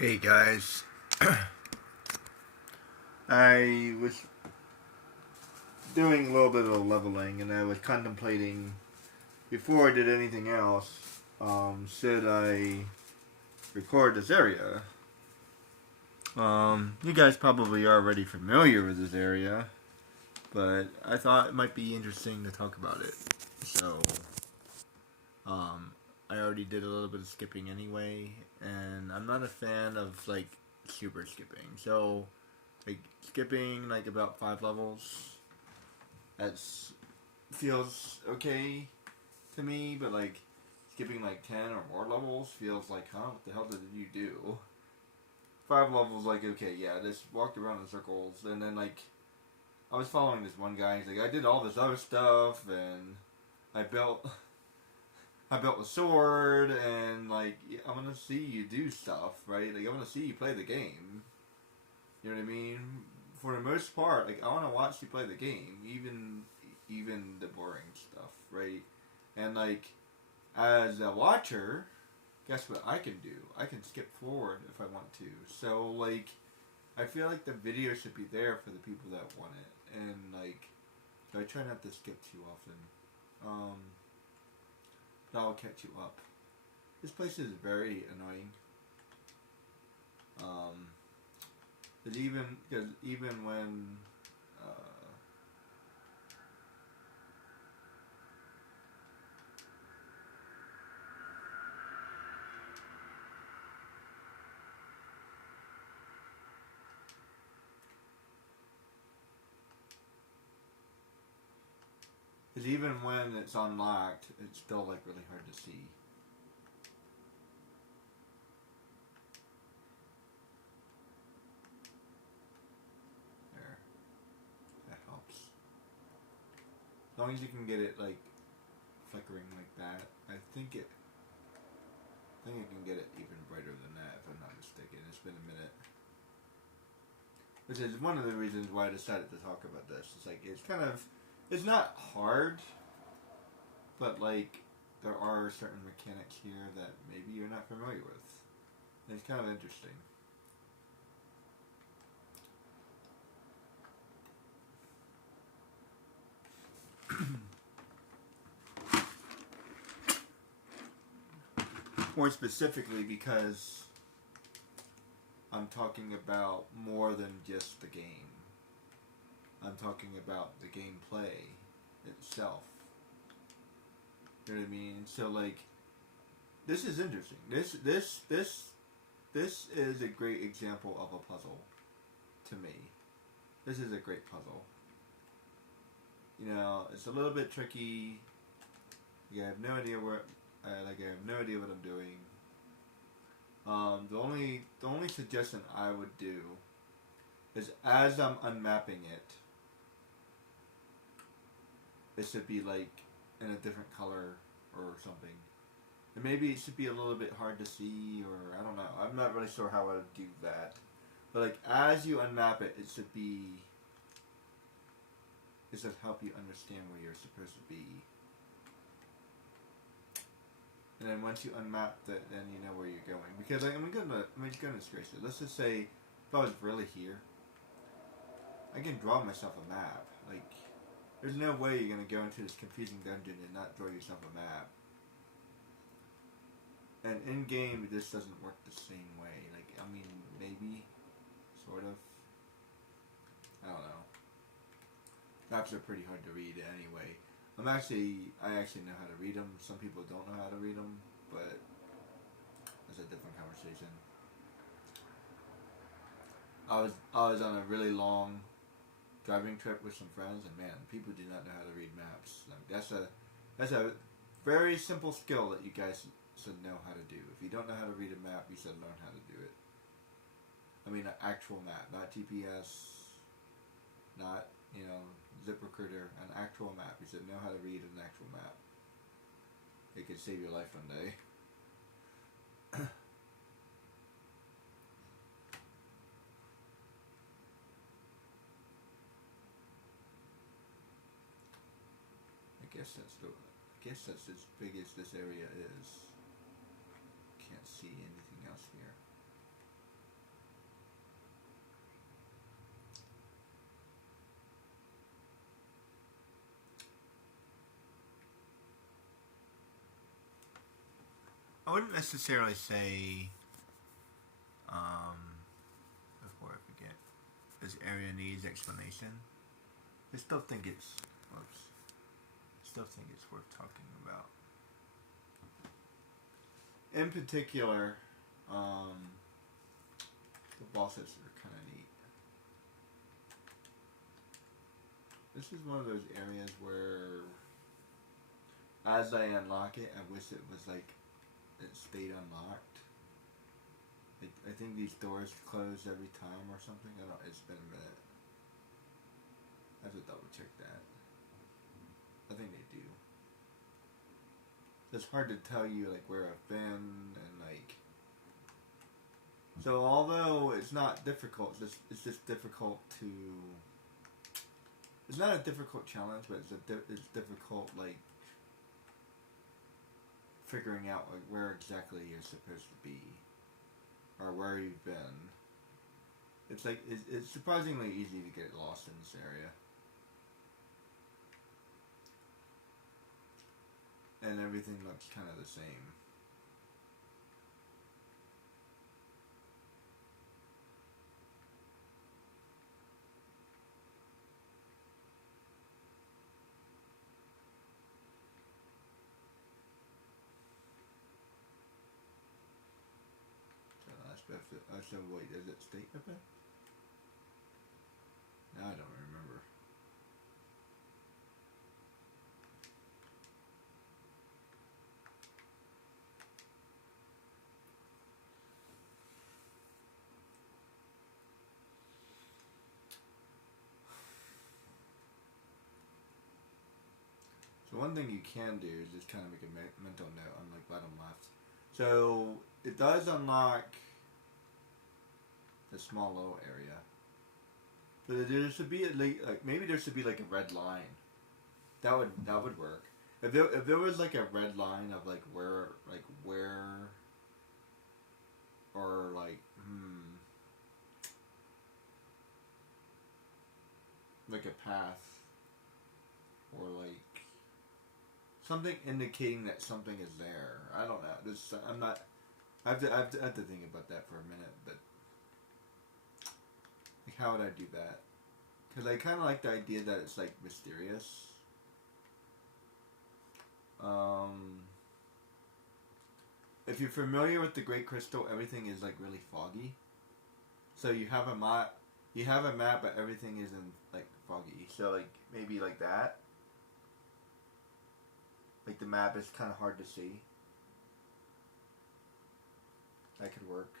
Hey guys, I was doing a little bit of leveling and I was contemplating before I did anything else, should I record this area? You guys probably are already familiar with this area, but I thought it might be interesting to talk about it. So, um, I already did a little bit of skipping anyway, and I'm not a fan of like super skipping. So, like skipping like about 5 levels, that's feels okay to me, but like skipping like 10 or more levels feels like, huh, what the hell did you do? 5 levels, like, okay, yeah, just walked around in circles, and then like I was following this one guy. He's like, I did all this other stuff, and I built, I built a sword, and like I want to see you do stuff, right? Like I want to see you play the game. You know what I mean? For the most part, like I want to watch you play the game, even the boring stuff, right? And like as a watcher, guess what I can do? I can skip forward if I want to. So like I feel like the video should be there for the people that want it, and like I try not to skip too often. That'll catch you up. This place is very annoying. Um, because even when uh, because even when it's unlocked, it's still like really hard to see. There, that helps. As long as you can get it like flickering like that, I think it can get it even brighter than that if I'm not mistaken. It's been a minute. Which is one of the reasons why I decided to talk about this. It's like it's not hard, but like there are certain mechanics here that maybe you're not familiar with. And it's kind of interesting. More specifically, because I'm talking about more than just the game. I'm talking about the gameplay itself. You know what I mean? So like, this is interesting. This is a great example of a puzzle to me. This is a great puzzle. You know, it's a little bit tricky. I have no idea where. I have no idea what I'm doing. The only suggestion I would do is as I'm unmapping it, it should be like in a different color or something. And maybe it should be a little bit hard to see, or I don't know. I'm not really sure how I would do that. But like as you unmap it, it should be. It should help you understand where you're supposed to be. And then once you unmap that, then you know where you're going. Because like, goodness gracious, let's just say if I was really here, I can draw myself a map. Like, there's no way you're gonna go into this confusing dungeon and not draw yourself a map. And in game, this doesn't work the same way. Like, I mean, maybe, sort of. I don't know. Maps are pretty hard to read anyway. I actually know how to read them. Some people don't know how to read them, but that's a different conversation. I was on a really long driving trip with some friends, and man, people do not know how to read maps. Like, that's a very simple skill that you guys should know how to do. If you don't know how to read a map, you should learn how to do it. I mean, an actual map, not GPS, not ZipRecruiter, an actual map. You should know how to read an actual map. It could save your life one day. I guess that's as big as this area is. Can't see anything else here. I wouldn't necessarily say, before I forget, this area needs explanation. I still think it's, worth talking about. In particular, the bosses are kind of neat. This is one of those areas where, as I unlock it, I wish it was like, it stayed unlocked. I think these doors close every time or something. I don't. It's been a minute. I have to double check that. I think they do. It's hard to tell you like where I've been and like. So although it's not difficult, it's just difficult to. It's not a difficult challenge, but it's difficult like figuring out like where exactly you're supposed to be, or where you've been. It's like it's surprisingly easy to get lost in this area, and everything looks kind of the same. So wait, does it state up there? Now I don't remember. So one thing you can do is just kind of make a mental note on like bottom left. So it does unlock the small little area, but there should be like maybe there should be like a red line. That would work. If there was like a red line of like where or like a path or like something indicating that something is there. I don't know. This I'm not. I have to think about that for a minute. But like, how would I do that? Because I kind of like the idea that it's like mysterious. If you're familiar with the Great Crystal, everything is like really foggy. So you have a map, but everything isn't like foggy. So like maybe like that. Like the map is kind of hard to see. That could work.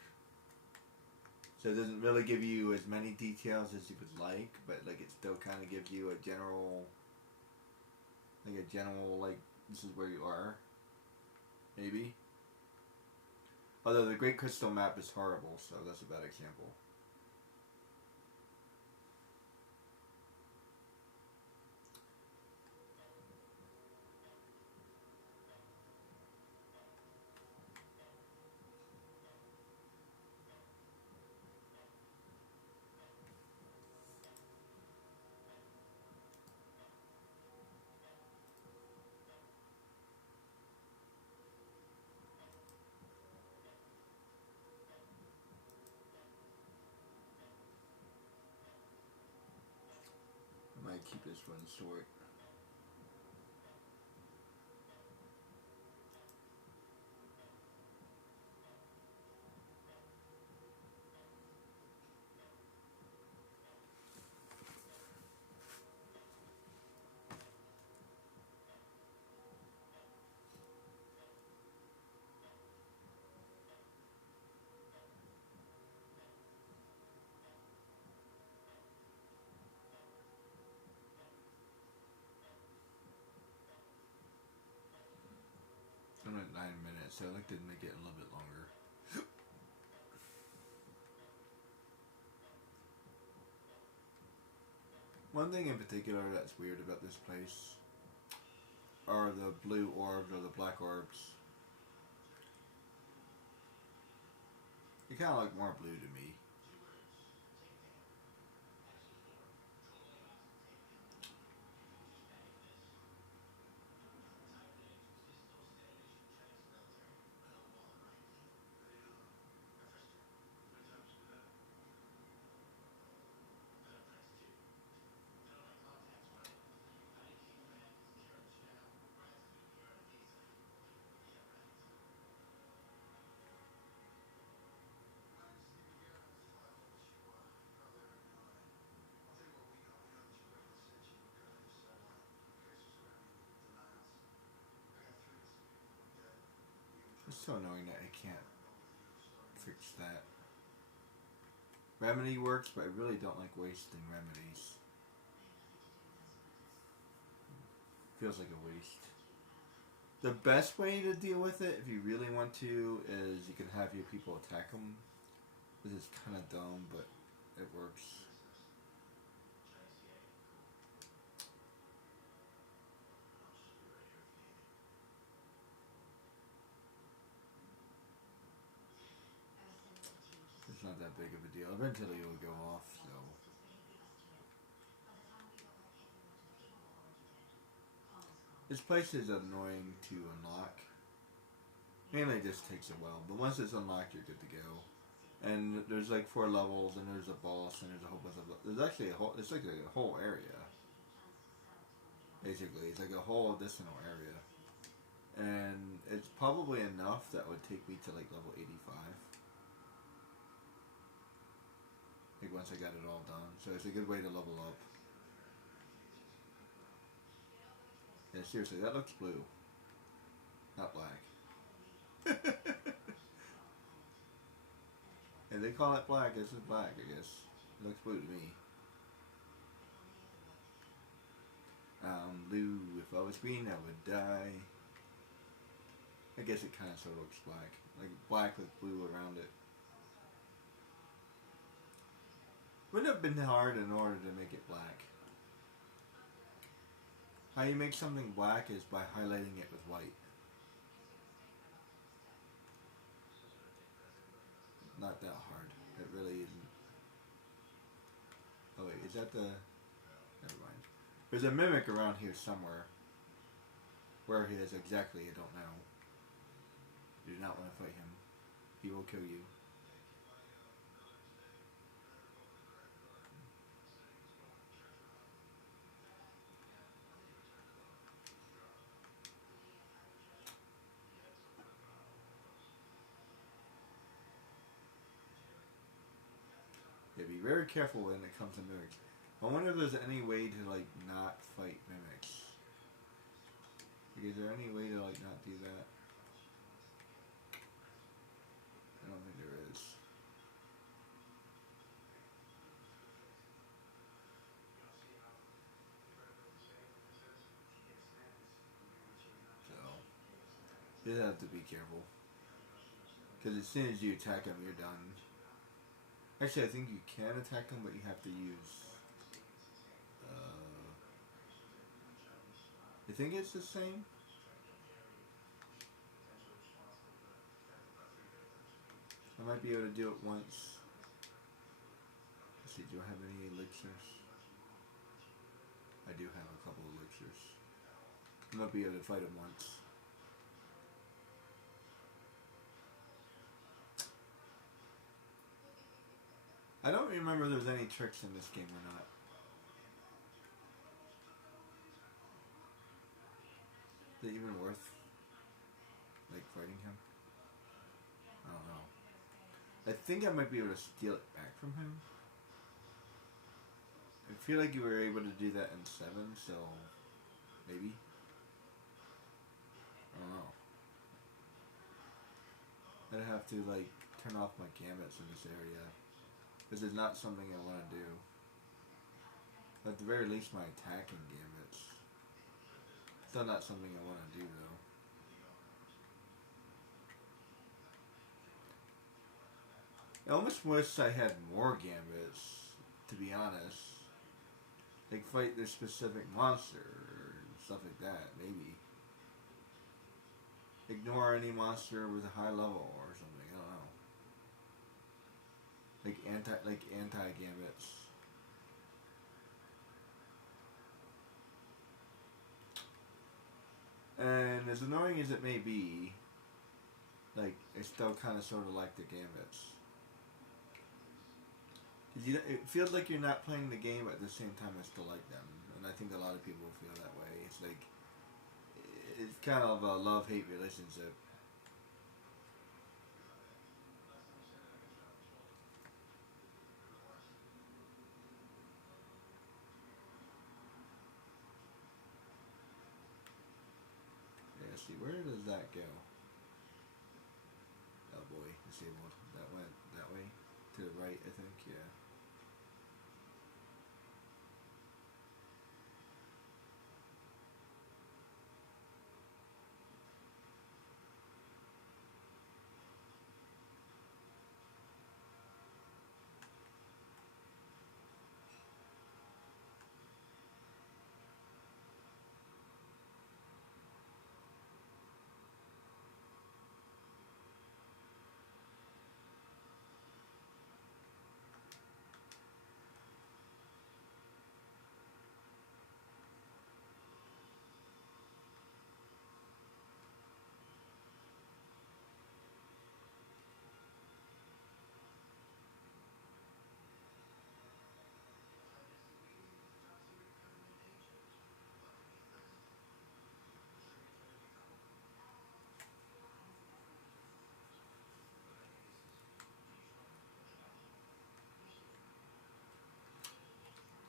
So it doesn't really give you as many details as you would like, but like it still kind of gives you a general, like this is where you are. Maybe. Although the Great Crystal map is horrible, so that's a bad example. I might keep this one short. I'm at 9 minutes, so I like to make it a little bit longer. One thing in particular that's weird about this place are the blue orbs or the black orbs. They kind of look more blue to me. so annoying that I can't fix that. Remedy works, but I really don't like wasting remedies. Feels like a waste. The best way to deal with it, if you really want to, is you can have your people attack them. This is kind of dumb, but it works. It's not that big of a deal. Eventually it will go off, so. This place is annoying to unlock. Mainly it just takes a while, but once it's unlocked, you're good to go. And there's like 4 levels, and there's a boss, and there's a whole bunch of. There's actually a whole. It's like a whole area. Basically, it's like a whole additional area, and it's probably enough that would take me to like level 85. Like once I got it all done, so it's a good way to level up. Yeah, seriously, that looks blue, not black. And they call it black. This is black, I guess. It looks blue to me. Blue. If I was green, I would die. I guess it kind of sort of looks black. Like black with blue around it. Wouldn't have been hard in order to make it black. How you make something black is by highlighting it with white. Not that hard. It really isn't. Oh wait, is that the... Never mind. There's a mimic around here somewhere. Where he is exactly, I don't know. You do not want to fight him. He will kill you. Yeah, be very careful when it comes to mimics. I wonder if there's any way to like not fight mimics. Like, is there any way to like not do that? I don't think there is. So, you have to be careful. Because as soon as you attack them, you're done. Actually, I think you can attack them, but you have to use... I think it's the same? I might be able to do it once. Let's see, do I have any elixirs? I do have a couple of elixirs. I might be able to fight him once. I don't remember if there's any tricks in this game or not. Is it even worth, like, fighting him? I don't know. I think I might be able to steal it back from him. I feel like you were able to do that in 7, so maybe. I don't know. I'd have to, like, turn off my gambits in this area. This is not something I want to do. At the very least, my attacking gambits. Still not something I want to do, though. I almost wish I had more gambits, to be honest. Like, fight this specific monster, or stuff like that, maybe. Ignore any monster with a high level, or something, I don't know. Like anti-gambits. And as annoying as it may be, like, I still kind of sort of like the gambits. It feels like you're not playing the game, but at the same time I still like them. And I think a lot of people feel that way. It's like, it's kind of a love-hate relationship. Yeah, see, where does that go? boy disabled. That went that way. To the right, I think, yeah.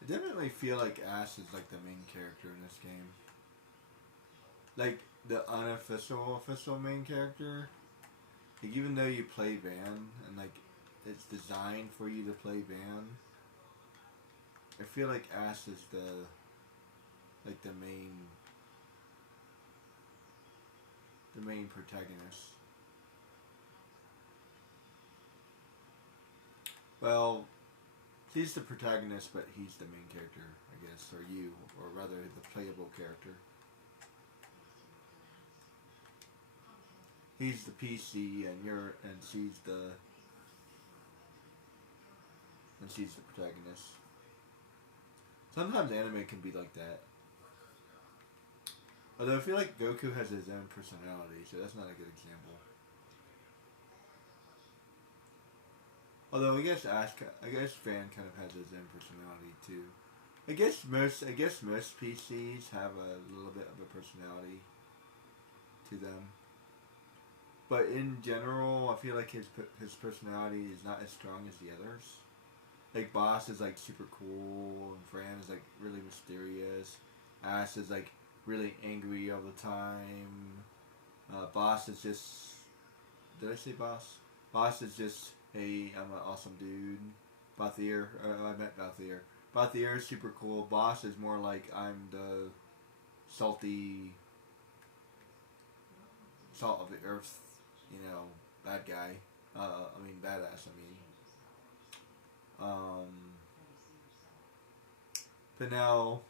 I definitely feel like Ash is like the main character in this game. Like the unofficial official main character. Like even though you play Van and like it's designed for you to play Van, I feel like Ash is the main protagonist. Well, he's the protagonist, but he's the main character, I guess, or you, or rather the playable character. He's the PC, and she's the protagonist. Sometimes anime can be like that. Although I feel like Goku has his own personality, so that's not a good example. Although I guess Fan kind of has his own personality too. I guess most PCs have a little bit of a personality to them. But in general, I feel like his personality is not as strong as the others. Like Boss is like super cool, and Fran is like really mysterious. Ash is like really angry all the time. Boss is just, did I say Boss? Boss is just, hey, I'm an awesome dude. Bathier, I met Bathier. Bathier is super cool. Boss is more like I'm the salty, salt of the earth, bad guy. Badass. Pinnell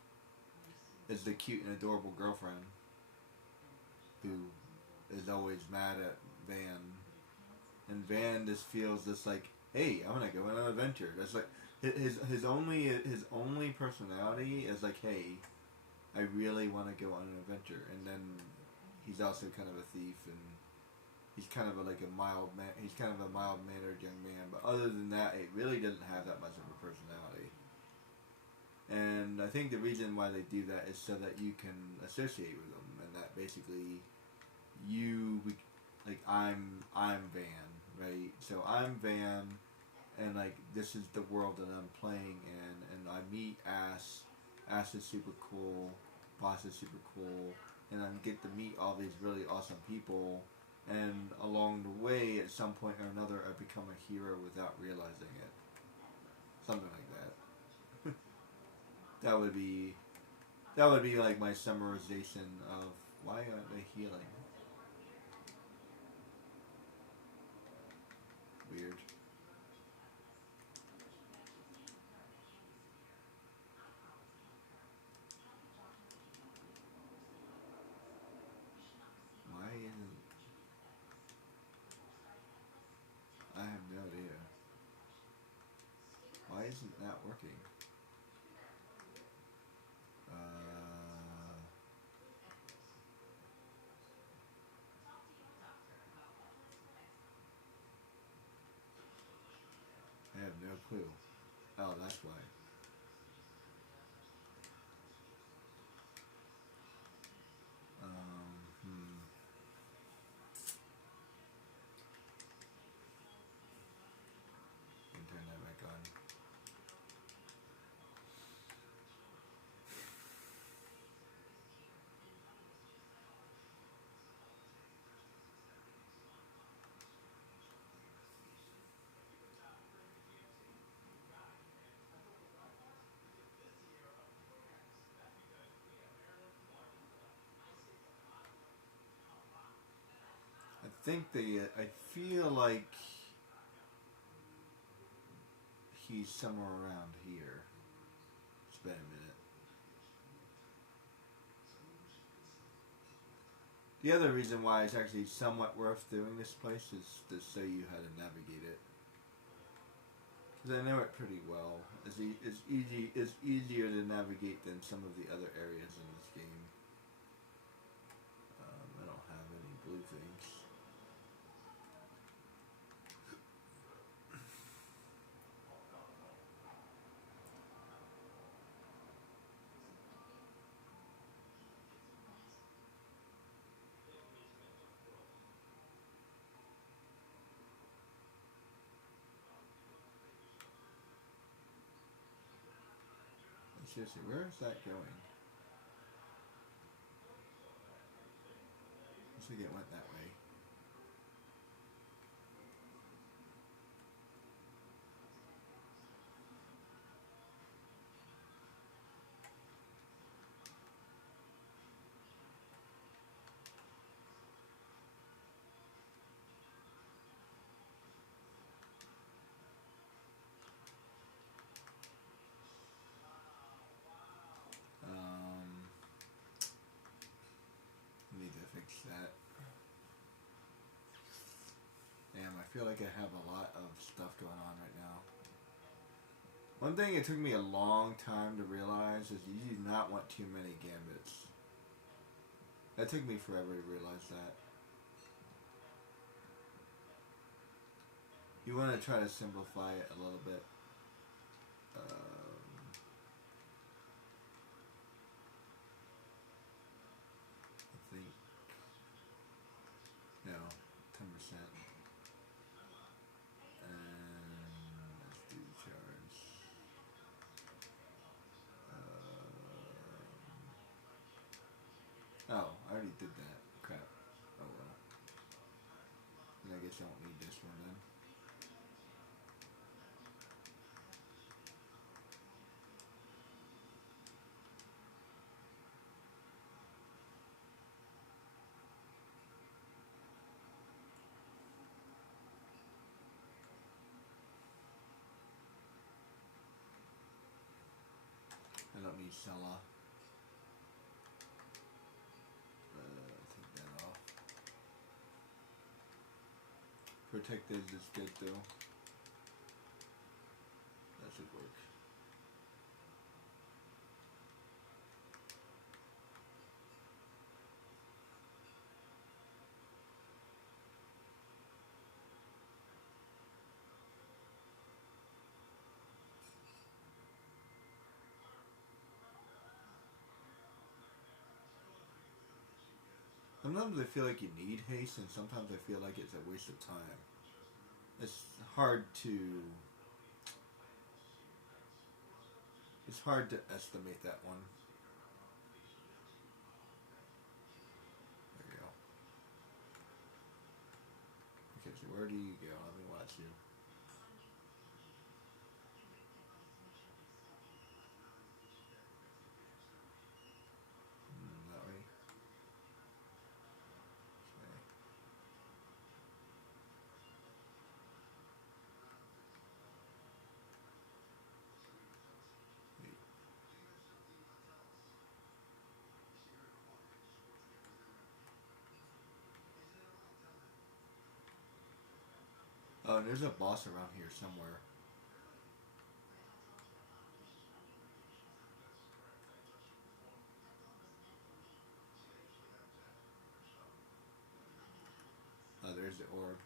is the cute and adorable girlfriend who is always mad at Van, and Van just feels this like, hey, I'm gonna go on an adventure. That's like his only personality is like, hey, I really want to go on an adventure, and then he's also kind of a thief, and he's kind of a mild man. He's kind of a mild mannered young man, but other than that, it really doesn't have that much of a personality. And I think the reason why they do that is so that you can associate with them, and that basically I'm Van, right? So I'm Van, and like this is the world that I'm playing in, and I meet Ash. Ash is super cool. Boss is super cool, and I get to meet all these really awesome people. And along the way, at some point or another, I become a hero without realizing it. Something like that. That would be like my summarization of why aren't they healing? Weird. Why isn't? I have no idea. Why isn't that working? I have no clue. Oh, that's why. Hmm. Can turn that back on. I feel like he's somewhere around here. It's been a minute. The other reason why it's actually somewhat worth doing this place is to show you how to navigate it. Because I know it pretty well. It's easier to navigate than some of the other areas in this game. I don't have any blue things. Seriously, where is that going? Looks like it went that way. Need to fix that. Damn, I feel like I have a lot of stuff going on right now. One thing it took me a long time to realize is you do not want too many gambits. That took me forever to realize that. You want to try to simplify it a little bit. I think no, 10%. And let's do charge. Oh, I already did that. Crap. Oh well. And I guess I don't need this one then. I don't need Sella. Take that off. Protected is good though. That should work. Sometimes I feel like you need haste, and sometimes I feel like it's a waste of time. It's hard to estimate that one. There you go. Okay, so where do you go? Let me watch you. That way. Okay. Wait. Oh, there's a boss around here somewhere. Oh, there's the orb.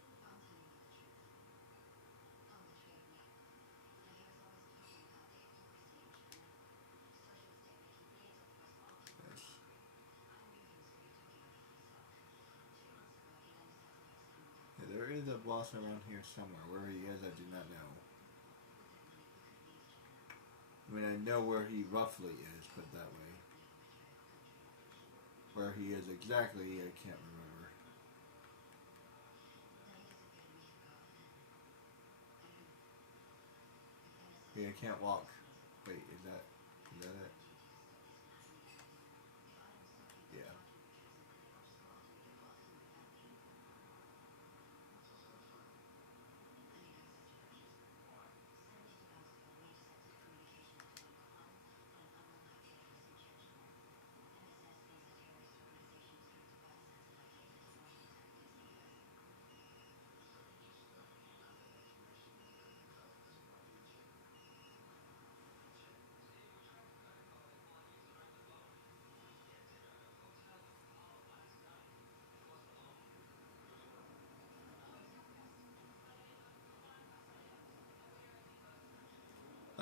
Yes. Yeah, there is a boss around here somewhere. Where he is, I do not know. I mean, I know where he roughly is, put it that way. Where he is exactly, I can't remember. Yeah, I can't walk. Wait, is that it? Yeah.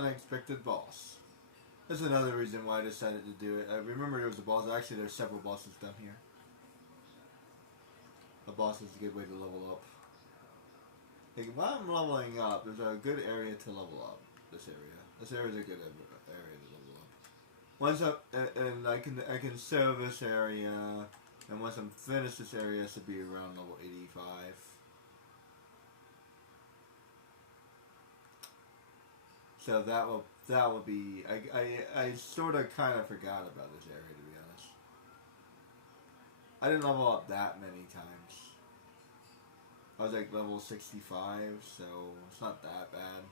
unexpected boss. That's another reason why I decided to do it. I remember there was a boss. Actually, there's several bosses down here. A boss is a good way to level up. Like, while I'm leveling up, there's a good area to level up. This area. This area is a good area to level up. Once and I can save this area, and once I'm finished this area, it should be around level 85. So that will be. I sort of kind of forgot about this area, to be honest. I didn't level up that many times. I was like level 65, so it's not that bad.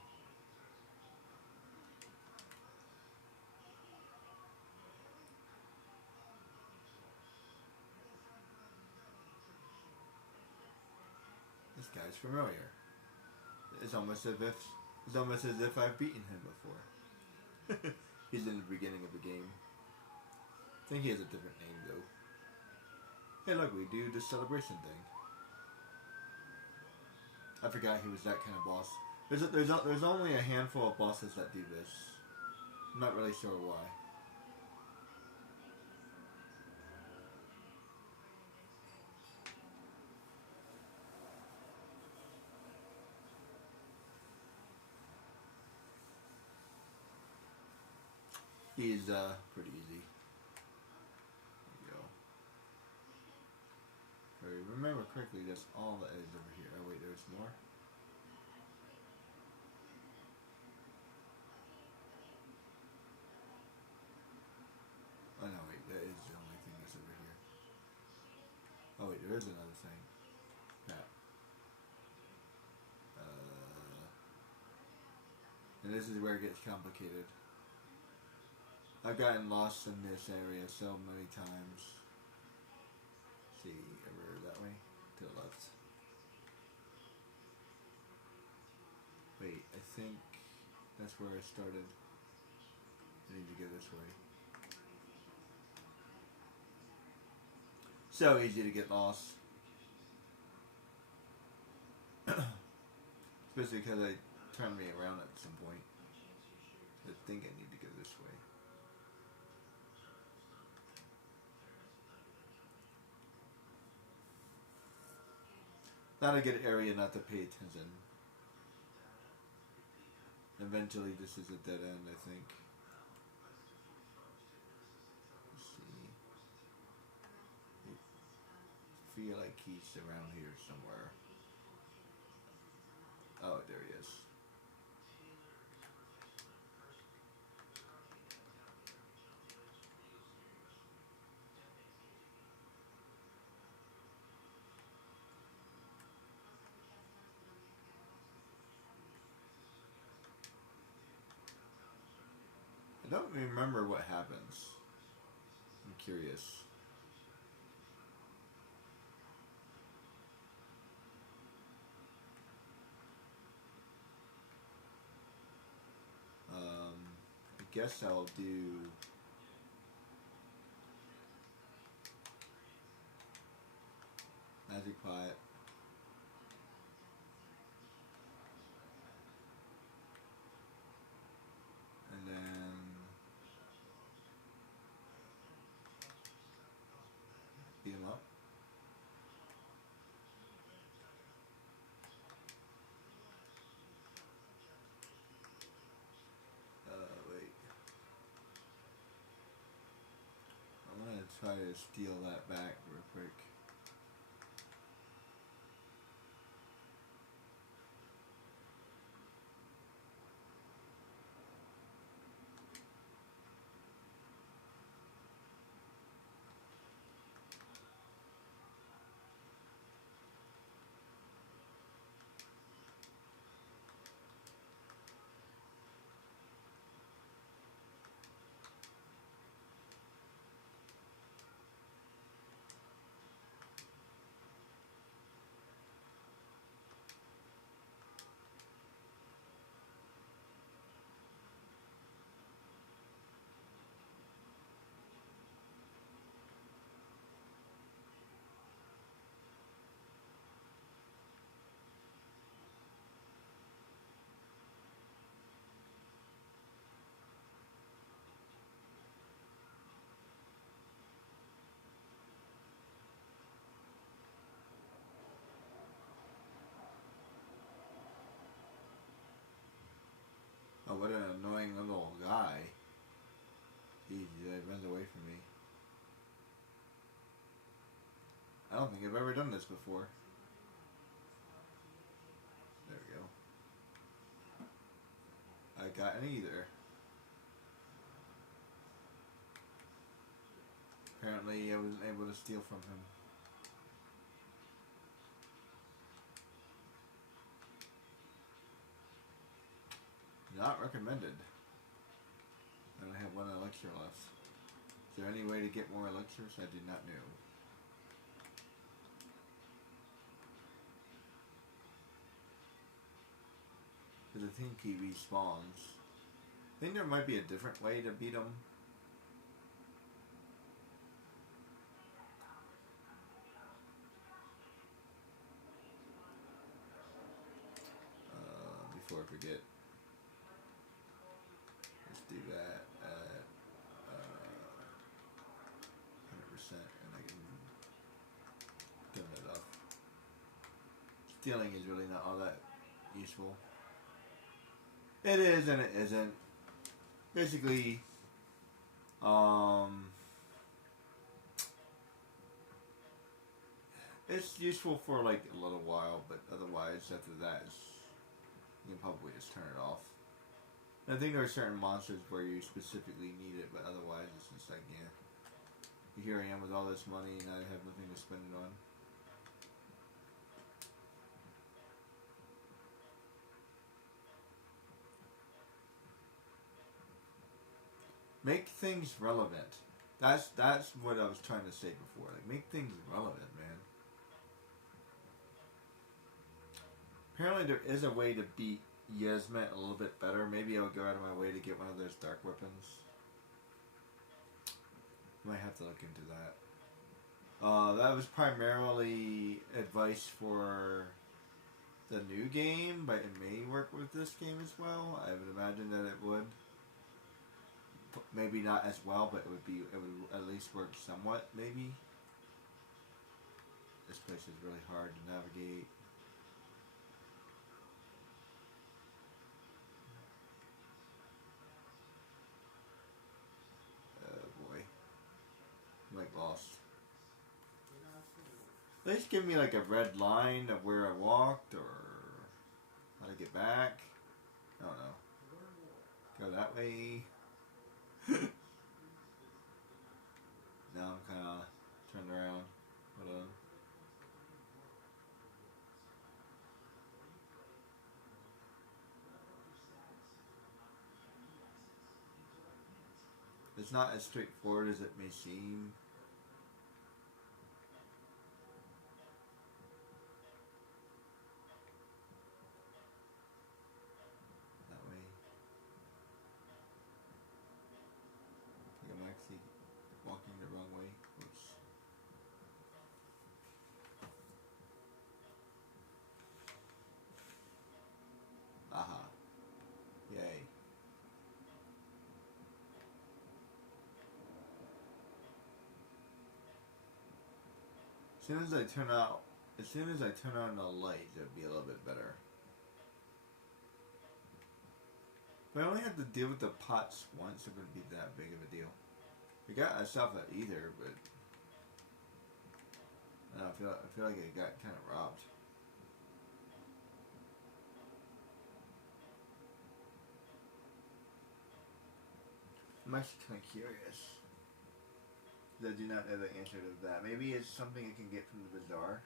This guy's familiar. It's almost as if I've beaten him before. He's in the beginning of the game. I think he has a different name though. Hey, look, we do this celebration thing. I forgot he was that kind of boss. There's only a handful of bosses that do this. I'm not really sure why. He's pretty easy. There you go. If I remember correctly, that's all that is over here. Oh wait, there's more. Oh no, wait, that is the only thing that's over here. Oh wait, there is another thing. Yeah. And this is where it gets complicated. I've gotten lost in this area so many times. Let's see, over that way? To the left. Wait, I think that's where I started. I need to go this way. So easy to get lost. Especially because I turned me around at some point. I think I need to go this way. Not a good area not to pay attention. Eventually this is a dead end, I think. Let's see. I feel like he's around here somewhere. Oh, there he is. I don't remember what happens. I'm curious. I guess I'll do Magic Pot. And then beat him up. Wait. I'm gonna try to steal that back real quick. annoying little guy. Jeez, he runs away from me. I don't think I've ever done this before. There we go. I got any either. Apparently I wasn't able to steal from him. Not recommended. I only have one elixir left. Is there any way to get more elixirs? I did not know. Because I think he respawns. I think there might be a different way to beat him. Before I forget. Let's do that at 100% and I can turn that off. Stealing is really not all that useful. It is and it isn't. Basically, it's useful for like a little while, but otherwise after that, you can probably just turn it off. And I think there are certain monsters where you specifically need it, but otherwise it's just like, yeah. Here I am with all this money and I have nothing to spend it on. Make things relevant. That's what I was trying to say before. Like, make things relevant, man. Apparently there is a way to beat Yesmet a little bit better. Maybe I'll go out of my way to get one of those dark weapons. Might have to look into that. That was primarily advice for the new game, but it may work with this game as well. I would imagine that it would. Maybe not as well, but it would at least work somewhat, maybe. This place is really hard to navigate. Oh boy. I'm like lost. At least give me like a red line of where I walked or how to get back. I don't know. Go that way. Now I'm kind of turned around. Hold on. It's not as straightforward as it may seem. That way. I think I'm actually walking the wrong way. Oops. Aha. Yay. As soon as I turn on the light, it'll be a little bit better. But I only have to deal with the pots once, it wouldn't be that big of a deal. I got myself at either, but I don't know, I feel like I got kind of robbed. I'm actually kind of curious. I do not know the answer to that. Maybe it's something I can get from the bazaar.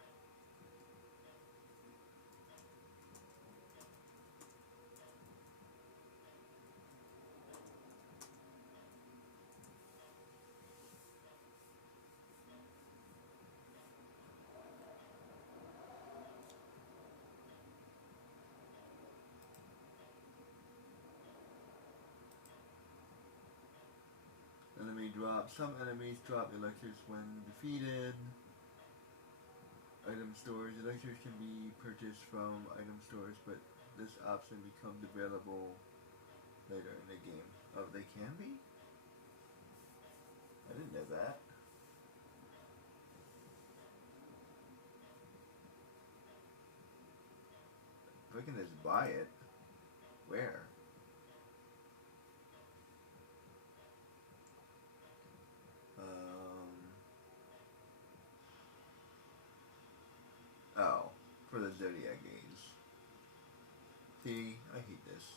Some enemies drop elixirs when defeated. Item stores. Elixirs can be purchased from item stores, but this option becomes available later in the game. Oh, they can be? I didn't know that. If I can just buy it. Where? zodiac age. See, I hate this.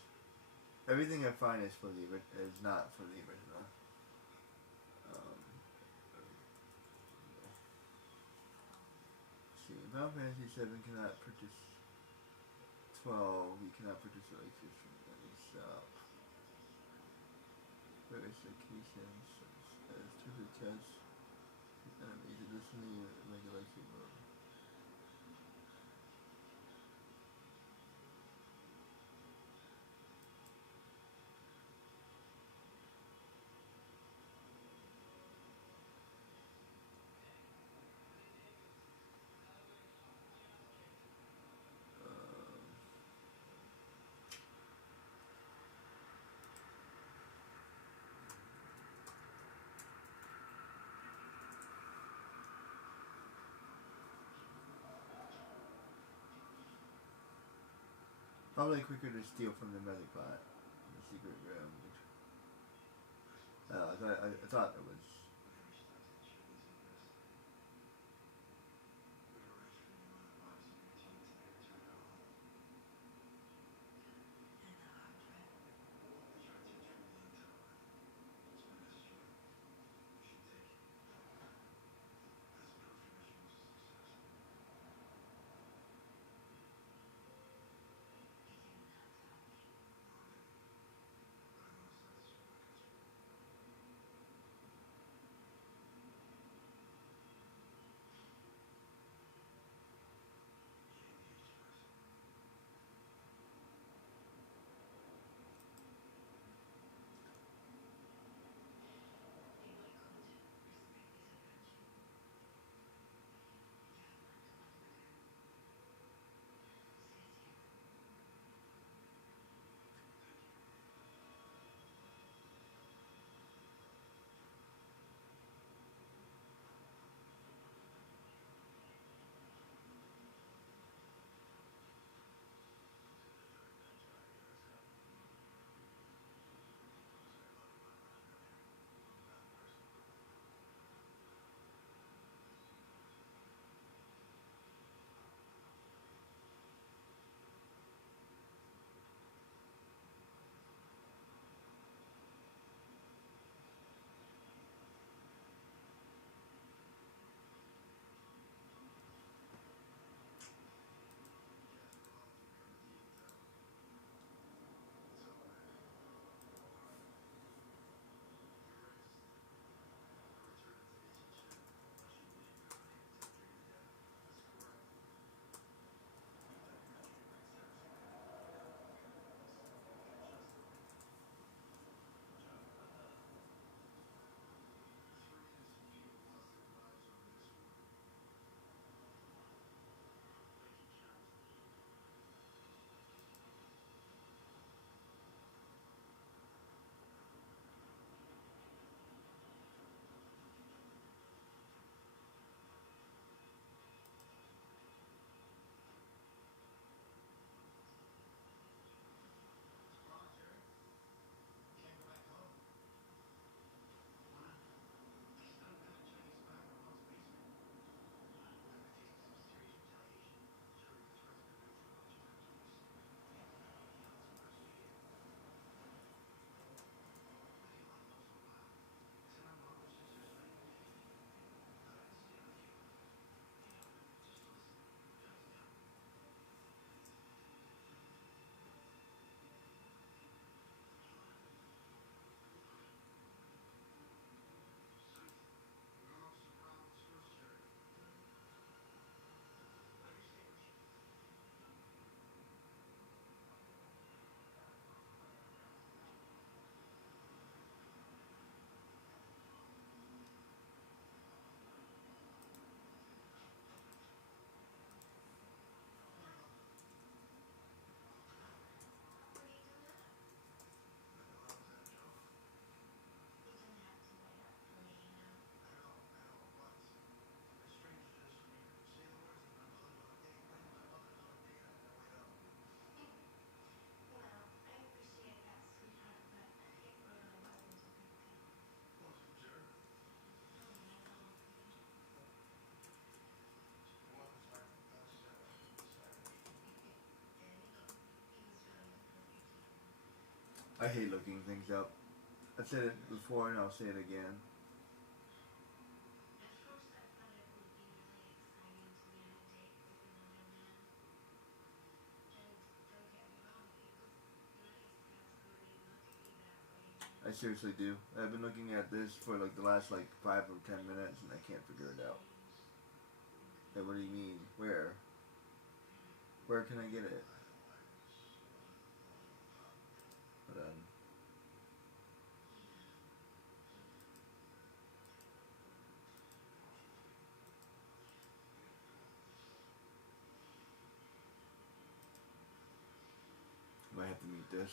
Everything I find is not for the original. See, Final Fantasy 7 cannot purchase 12. You cannot purchase elixirs from any shop. Various occasions, as to the chest, enemies. Additionally, make elixir mode. Probably quicker to steal from the medic bot. The secret room. I thought it was. I hate looking things up. I said it before and I'll say it again. I seriously do. I've been looking at this for like the last like 5 or 10 minutes and I can't figure it out. Hey, what do you mean? Where? Where can I get it? Hold on. Might have to mute this.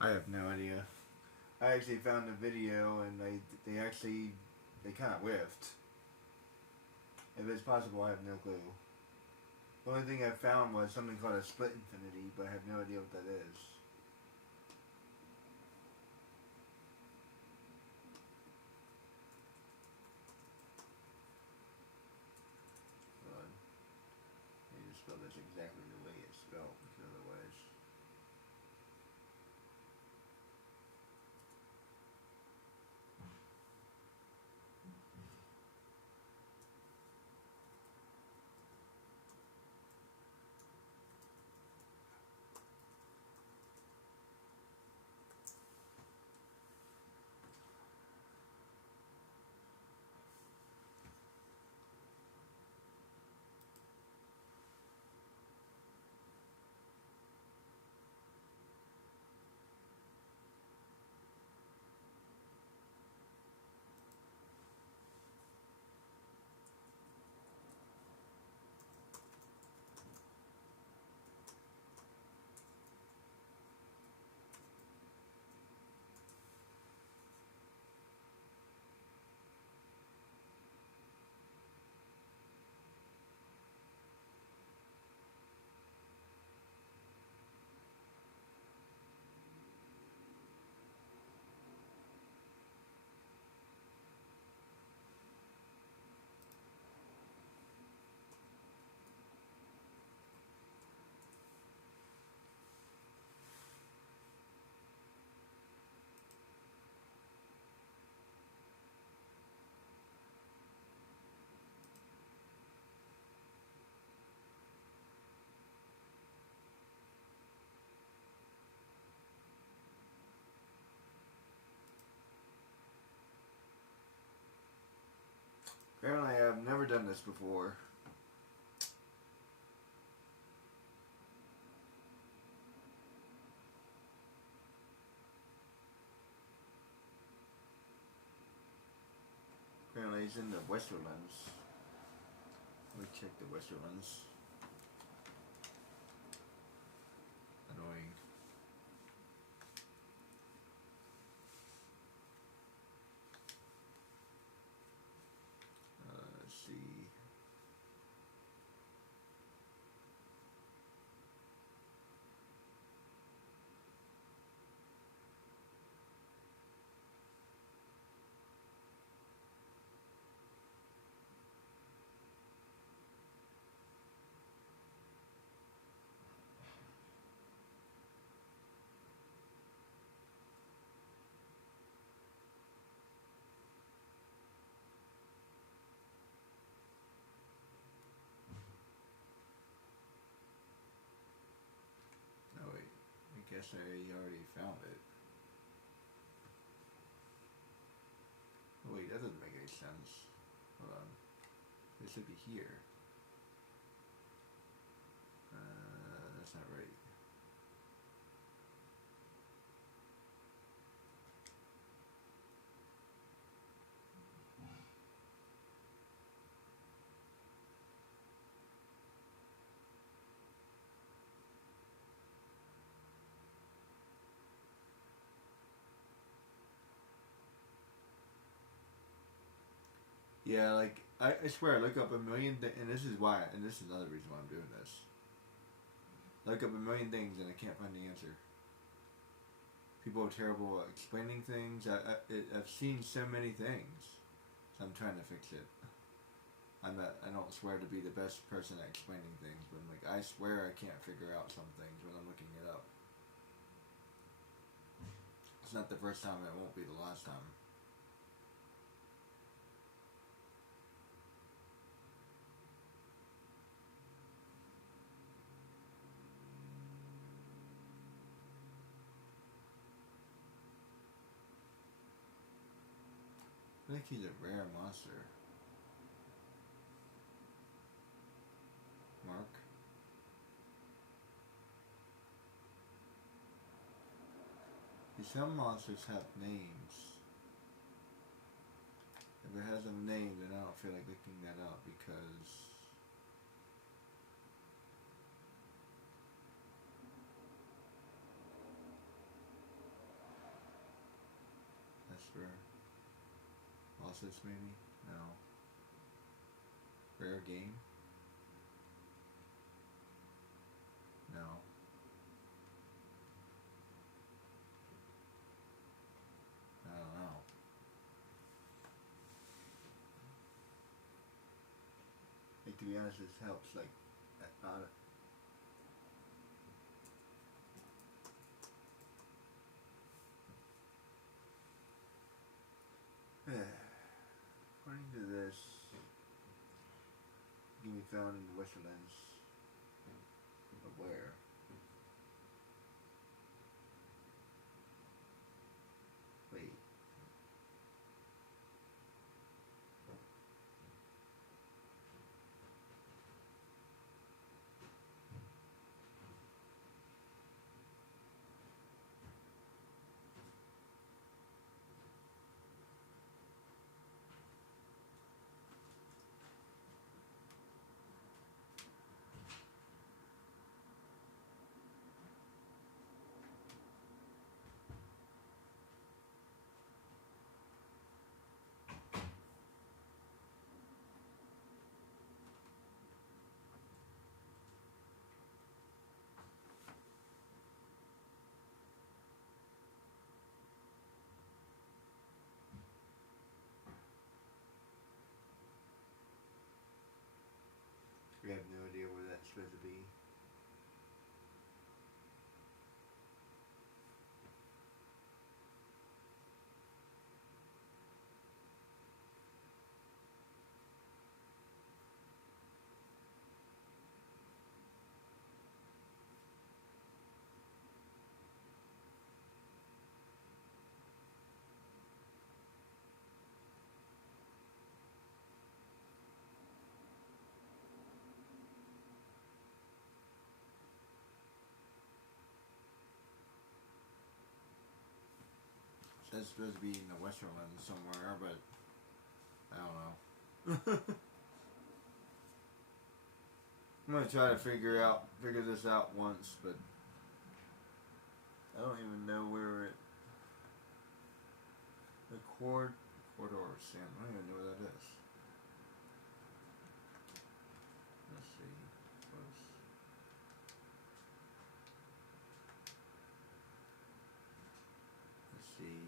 I have no idea. I actually found a video and they kind of whiffed. If it's possible, I have no clue. The only thing I found was something called a split infinity, but I have no idea what that is. I need to spell this exactly the way it's spelled, because otherwise. Apparently, I've never done this before. Apparently, it's in the Westerlands. Let me check the Westerlands. Annoying. Let's see. Oh wait, I guess I already found it. Oh wait, that doesn't make any sense. Hold on. It should be here. That's not right. Yeah, like, I swear, I look up a million and this is why, and this is another reason why I'm doing this. Look up a million things and I can't find the answer. People are terrible at explaining things. I've seen so many things, so I'm trying to fix it. I don't swear to be the best person at explaining things, but I'm like, I swear I can't figure out some things when I'm looking it up. It's not the first time, it won't be the last time. I think he's a rare monster. Mark. Some monsters have names. If it has a name, then I don't feel like looking that up because for bosses, maybe? No. Rare game? No. I don't know. Like, to be honest, this helps. Like, according to this, it can be found in the Westerlands. But where? Wait. We have no idea where that's supposed to be. That's supposed to be in the Westerlands somewhere, but I don't know. I'm gonna try to figure this out once, but I don't even know where it. The corridor Sam. I don't even know where that is. Let's see. Let's see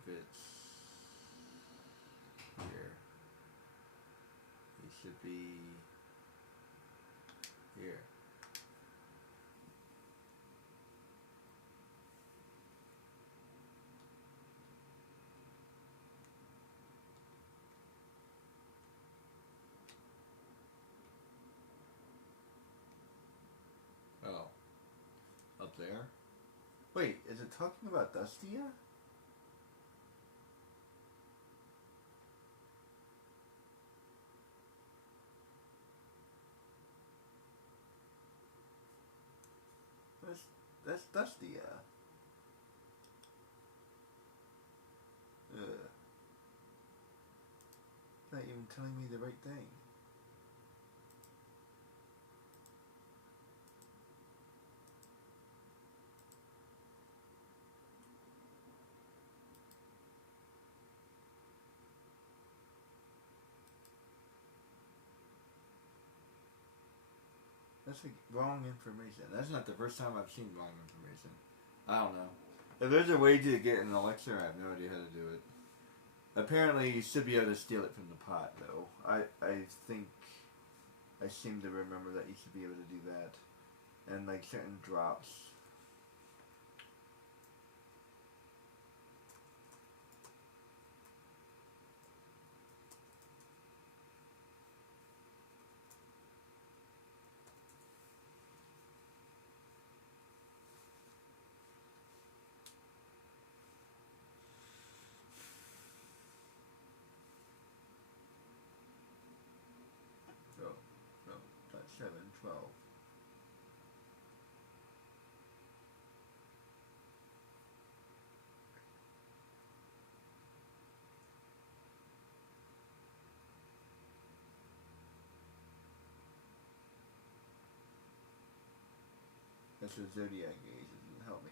if it's here. It should be here. Oh. Up there? Wait, is it talking about Dustia? That's Dustia. Ugh. Not even telling me the right thing. That's like wrong information. That's not the first time I've seen wrong information. I don't know. If there's a way to get an elixir, I have no idea how to do it. Apparently, you should be able to steal it from the pot, though. I think I seem to remember that you should be able to do that, and like certain drops. No, that's 712. That's a zodiac gauge. It doesn't help me.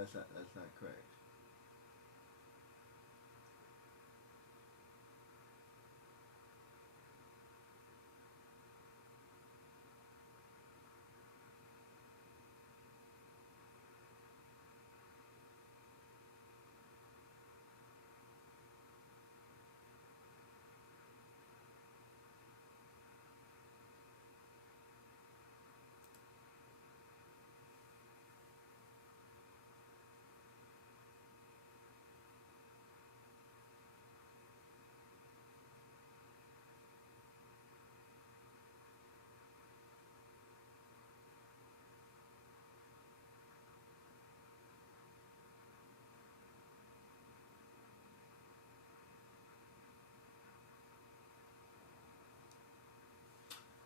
That's not correct.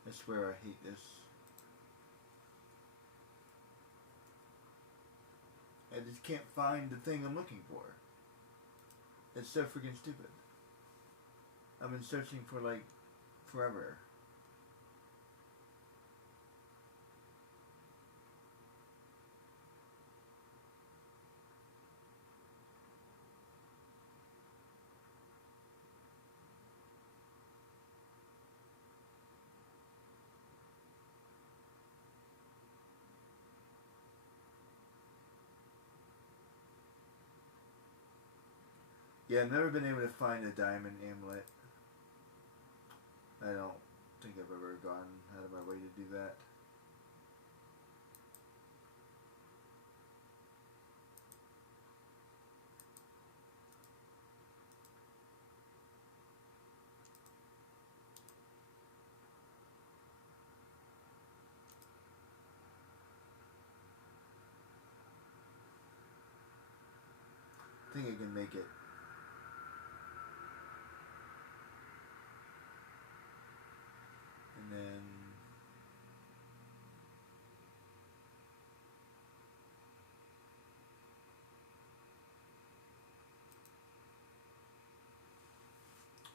I swear I hate this. I just can't find the thing I'm looking for. It's so freaking stupid. I've been searching for like forever. Yeah, I've never been able to find a diamond amulet. I don't think I've ever gone out of my way to do that. I think I can make it. And then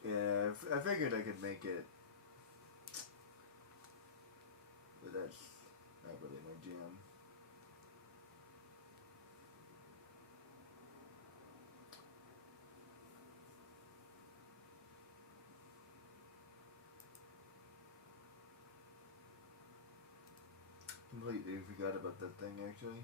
yeah, I figured I could make it, but that's not really my jam. Completely forgot about that thing actually.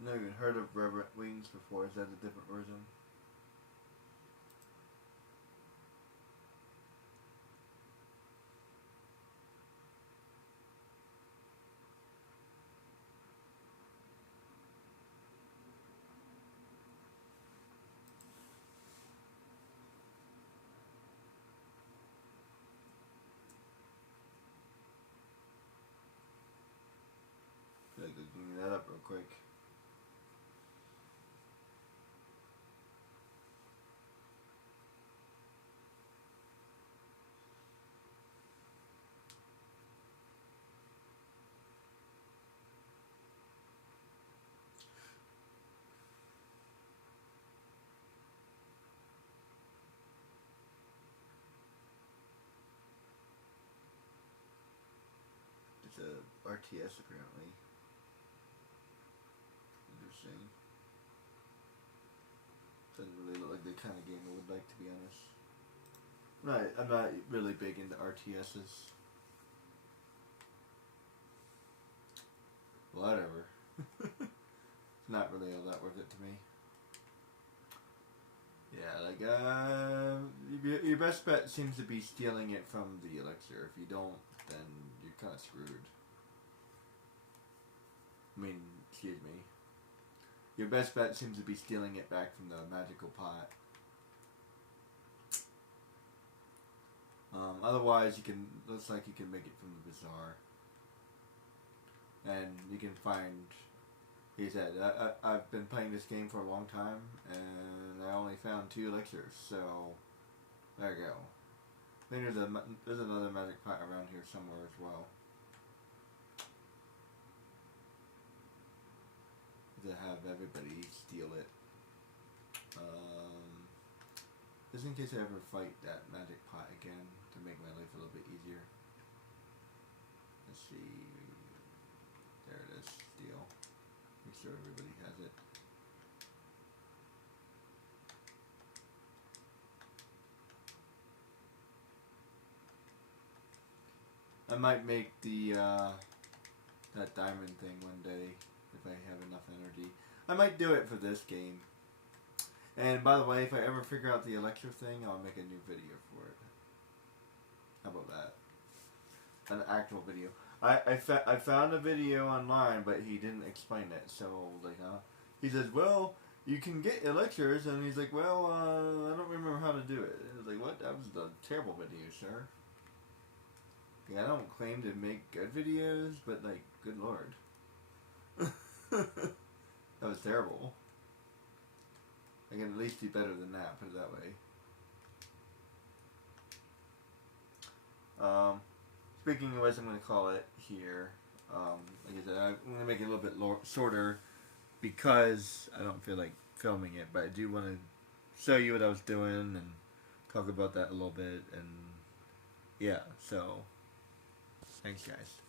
I've never even heard of Reverent Wings before. Is that a different version? I feel like looking that up real quick. It's a RTS apparently. Interesting. Doesn't really look like the kind of game I would like, to be honest. I'm not really big into RTSs. Whatever. It's not really all that worth it to me. Yeah, like, your best bet seems to be stealing it from the elixir. If you don't, then you're kind of screwed. I mean, excuse me. Your best bet seems to be stealing it back from the magical pot. Otherwise, looks like you can make it from the bazaar. and you can find. He said, I've been playing this game for a long time, and I only found 2 elixirs, so there you go. I think there's another magic pot around here somewhere as well. To have everybody steal it. Just in case I ever fight that magic pot again, to make my life a little bit easier. Let's see. There it is. Steal. Make sure everybody has it. I might make the that diamond thing one day if I have enough energy. I might do it for this game. And by the way, if I ever figure out the elixir thing, I'll make a new video for it. How about that? An actual video. I found a video online, but he didn't explain it. So like, he says, well, you can get elixirs, and he's like, well, I don't remember how to do it. I was like, what? That was a terrible video, sir. Yeah, I don't claim to make good videos, but like, good lord. That was terrible. I can at least do better than that, put it that way. Speaking of which, I'm going to call it here. Like I said, I'm going to make it a little bit shorter because I don't feel like filming it, but I do want to show you what I was doing and talk about that a little bit, and yeah, so thanks guys.